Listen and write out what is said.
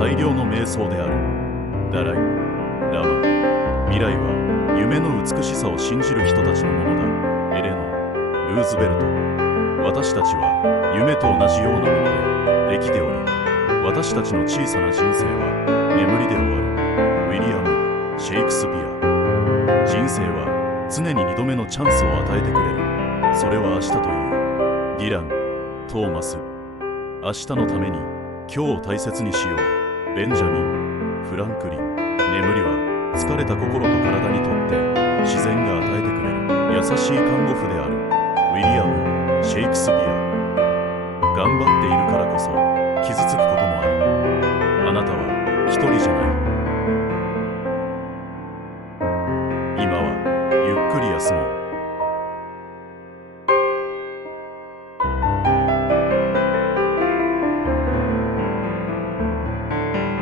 最良の瞑想である。ダライ・ラマ。未来は夢の美しさを信じる人たちのものだ。エレノー・ルーズベルト。私たちは夢と同じようなものでできており、私たちの小さな人生は眠りで終わる。ウィリアム・シェイクスピア。人生は常に2度目のチャンスを与えてくれる。それは明日という。ディラン・トーマス。明日のために今日を大切にしよう。ベンジャミン・フランクリン。眠りは疲れた心と体にとって自然が与えてくれる優しい看護婦である。ウィリアム・シェイクスピア。頑張っているからこそ傷つくこともある。あなたは一人じゃない。今はゆっくり休もう。